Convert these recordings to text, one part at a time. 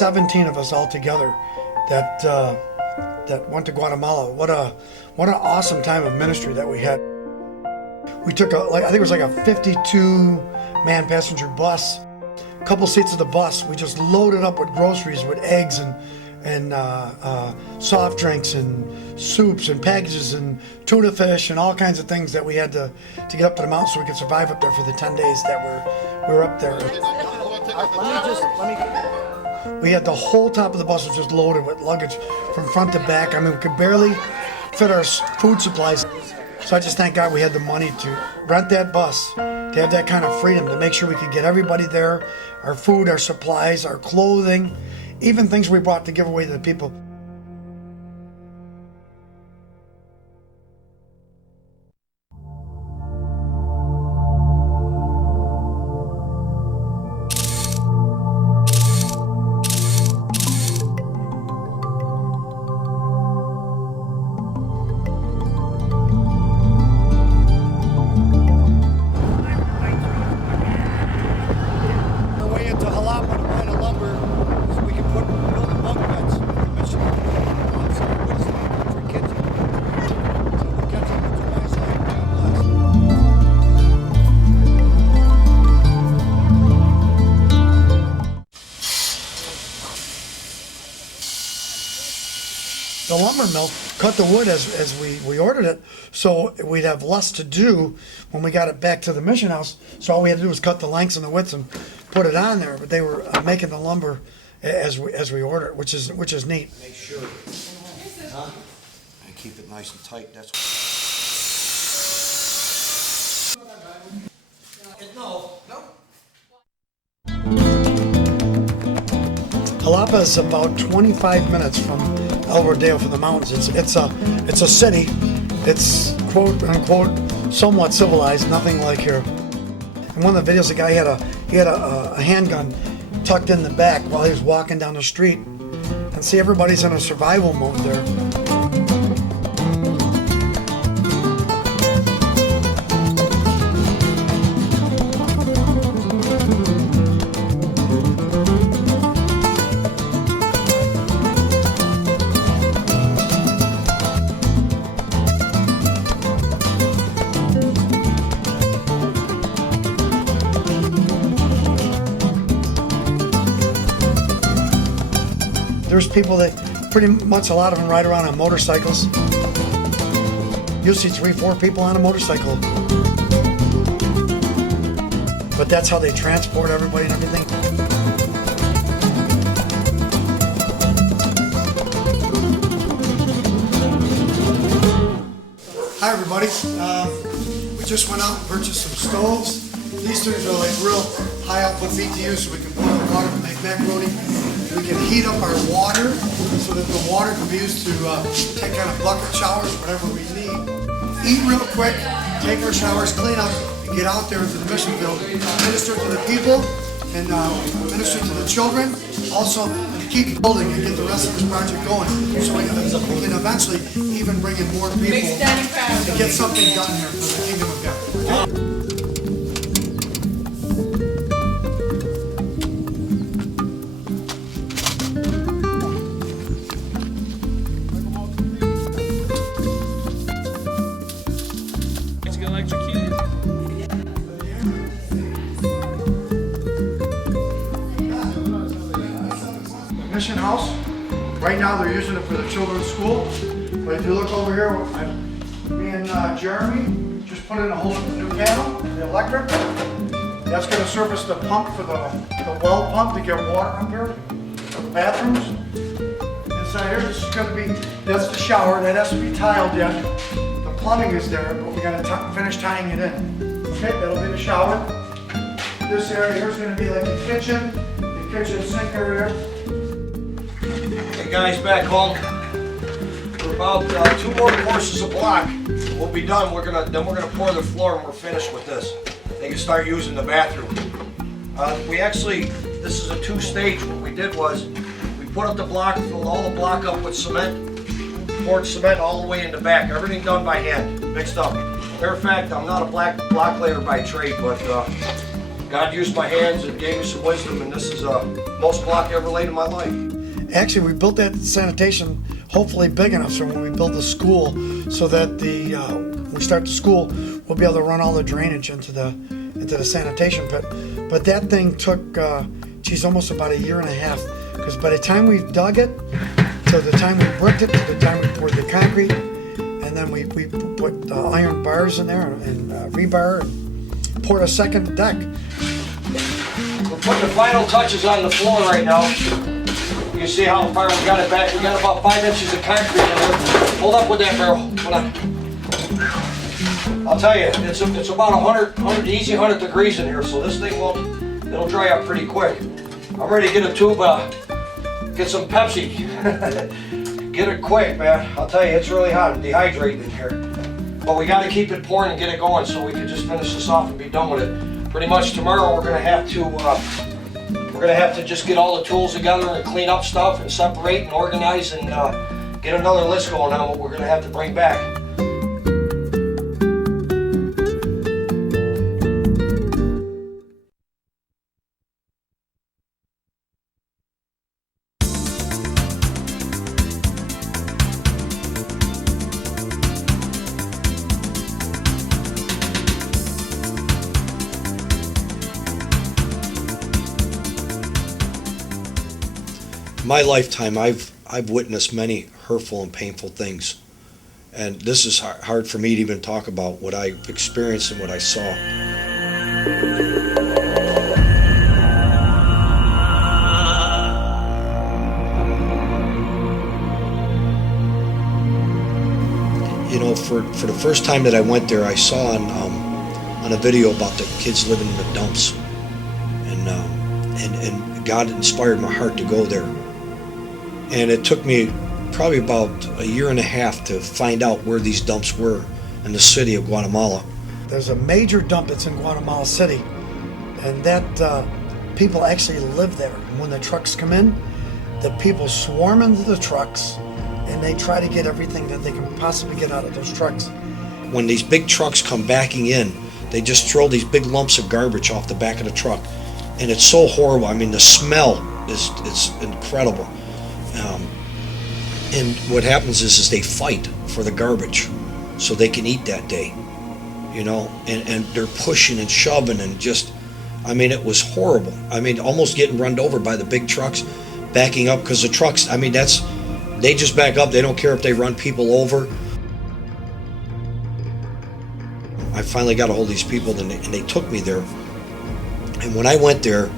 17 of us all together that that went to Guatemala. What an awesome time of ministry that we had. We took I think it was like a 52-man passenger bus. A couple seats of the bus, we just loaded up with groceries, with eggs and soft drinks and soups and packages and tuna fish and all kinds of things that we had to get up to the mountain so we could survive up there for the 10 days that we were up there. We had the whole top of the bus was just loaded with luggage from front to back. I mean, we could barely fit our food supplies. So I just thank God we had the money to rent that bus, to have that kind of freedom, to make sure we could get everybody there, our food, our supplies, our clothing, even things we brought to give away to the people. The lumber mill cut the wood as we ordered it, so we'd have less to do when we got it back to the mission house. So all we had to do was cut the lengths and the widths and put it on there. But they were making the lumber as we ordered it, which is neat. Make sure, and keep it nice and tight. That's. No. Jalapa is about 25 minutes from El Rodeo, from the mountains. It's a city. It's quote unquote somewhat civilized, nothing like here. In one of the videos, the guy had a handgun tucked in the back while he was walking down the street, and see, everybody's in a survival mode there. There's people that pretty much, a lot of them ride around on motorcycles. You'll see 3-4 people on a motorcycle. But that's how they transport everybody and everything. Hi everybody. We just went out and purchased some stoves. These things are like real high output BTUs, so we can boil water to make macaroni. We can heat up our water so that the water can be used to take kind of bucket showers, whatever we need. Eat real quick, take our showers, clean up, and get out there into the mission field. Minister to the people and minister to the children. Also, keep building and get the rest of this project going so we can eventually even bring in more people to get something done here for the kingdom of God. Mission house. Right now they're using it for the children's school. But if you look over here, me and Jeremy just put in a whole new panel, the electric. That's going to service the pump for the well pump to get water up here for the bathrooms. Inside here, this is going to be, that's the shower. That has to be tiled yet. The plumbing is there, but we got to finish tying it in. Okay, that'll be the shower. This area here is going to be like the kitchen sink area. Hey guys, back home. We're about 2 more courses of block. We'll be done. We're gonna pour the floor, and we're finished with this. They can start using the bathroom. This is a 2-stage. What we did was we put up the block, filled all the block up with cement, poured cement all the way in the back. Everything done by hand, mixed up. Matter of fact, I'm not a block layer by trade, but God used my hands and gave me some wisdom, and this is the most block I ever laid in my life. Actually, we built that sanitation hopefully big enough so when we build the school, so that when we start the school, we'll be able to run all the drainage into the sanitation pit. But that thing took, almost about a year and a half, because by the time we dug it, to the time we bricked it, to the time we poured the concrete, and then we put iron bars in there and rebar and poured a second deck. We're putting the final touches on the floor right now. You see how far we got it back. We got about 5 inches of concrete in there. Hold up with that barrel. Hold on. I'll tell you, it's about 100 easy 100 degrees in here, so this thing it'll dry up pretty quick. I'm ready to get a tube, get some Pepsi. Get it quick, man. I'll tell you, it's really hot and dehydrating in here. But we got to keep it pouring and get it going so we can just finish this off and be done with it. Pretty much tomorrow we're gonna have to just get all the tools together and clean up stuff and separate and organize and get another list going on what we're gonna have to bring back. In my lifetime, I've witnessed many hurtful and painful things, and this is hard for me to even talk about what I experienced and what I saw. You know, for the first time that I went there, I saw on a video about the kids living in the dumps, and God inspired my heart to go there. And it took me probably about a year and a half to find out where these dumps were in the city of Guatemala. There's a major dump that's in Guatemala City, and that people actually live there. And when the trucks come in, the people swarm into the trucks, and they try to get everything that they can possibly get out of those trucks. When these big trucks come backing in, they just throw these big lumps of garbage off the back of the truck, and it's so horrible. I mean, the smell is incredible. And what happens is they fight for the garbage so they can eat that day, you know, and they're pushing and shoving and just, I mean, it was horrible. I mean, almost getting run over by the big trucks, backing up, because the trucks, I mean, they just back up. They don't care if they run people over. I finally got a hold of these people, and they took me there. And when I went there,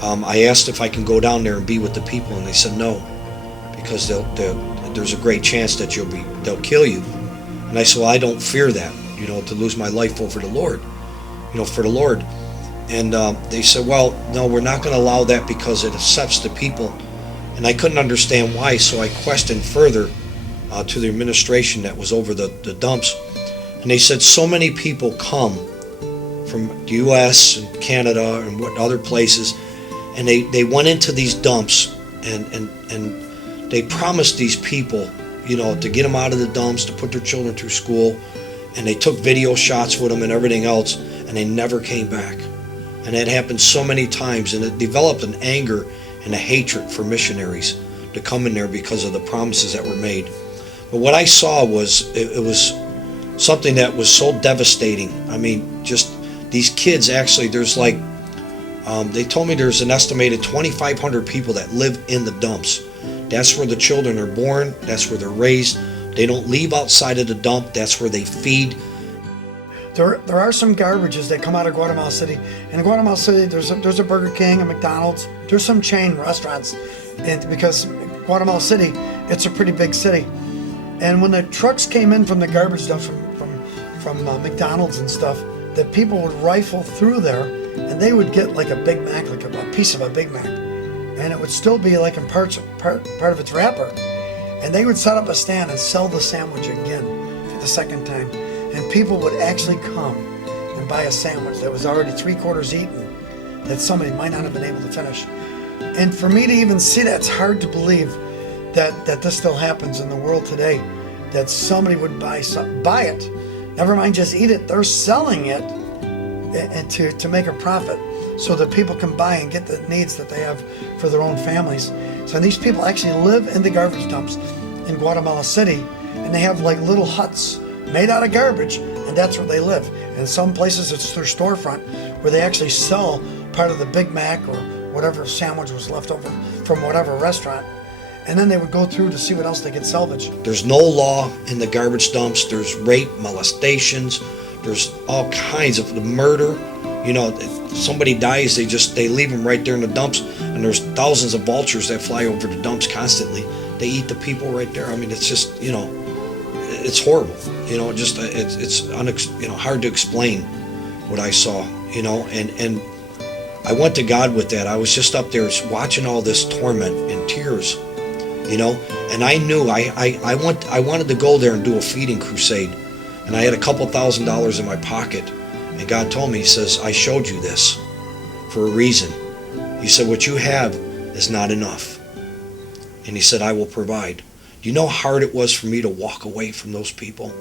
I asked if I can go down there and be with the people, and they said no, because there's a great chance that they'll kill you. And I said, well, I don't fear that, you know, to lose my life over the Lord, you know, for the Lord. And they said, well, no, we're not going to allow that because it upsets the people. And I couldn't understand why, so I questioned further to the administration that was over the dumps. And they said so many people come from the U.S. and Canada and other places, and they went into these dumps and they promised these people, you know, to get them out of the dumps, to put their children through school, and they took video shots with them and everything else, and they never came back. And that happened so many times, and it developed an anger and a hatred for missionaries to come in there because of the promises that were made. But what I saw was, it was something that was so devastating. I mean, just these kids, actually, there's like, they told me there's an estimated 2,500 people that live in the dumps. That's where the children are born. That's where they're raised. They don't leave outside of the dump. That's where they feed. There are some garbages that come out of Guatemala City. In Guatemala City, there's a Burger King, a McDonald's. There's some chain restaurants, and because Guatemala City, it's a pretty big city. And when the trucks came in from the garbage dump from McDonald's and stuff, the people would rifle through there, and they would get like a Big Mac, like a piece of a Big Mac, and it would still be like in part of its wrapper. And they would set up a stand and sell the sandwich again for the second time. And people would actually come and buy a sandwich that was already 3/4 eaten, that somebody might not have been able to finish. And for me to even see that, it's hard to believe that this still happens in the world today, that somebody would buy it, never mind just eat it, they're selling it and to make a profit. so that people can buy and get the needs that they have for their own families. So these people actually live in the garbage dumps in Guatemala City, and they have like little huts made out of garbage, and that's where they live. In some places it's their storefront where they actually sell part of the Big Mac or whatever sandwich was left over from whatever restaurant, and then they would go through to see what else they could salvage. There's no law in the garbage dumps. There's rape, molestations, there's all kinds of murder. You know, if somebody dies, they leave them right there in the dumps, and there's thousands of vultures that fly over the dumps constantly. They eat the people right there. I mean, it's just, you know, it's horrible. You know, just it's hard to explain what I saw. You know, and I went to God with that. I was just up there watching all this torment in tears. You know, and I knew I wanted to go there and do a feeding crusade, and I had a couple $1,000s in my pocket, and God told me, He says, I showed you this for a reason. He said, what you have is not enough, and He said, I will provide. Do you know how hard it was for me to walk away from those people?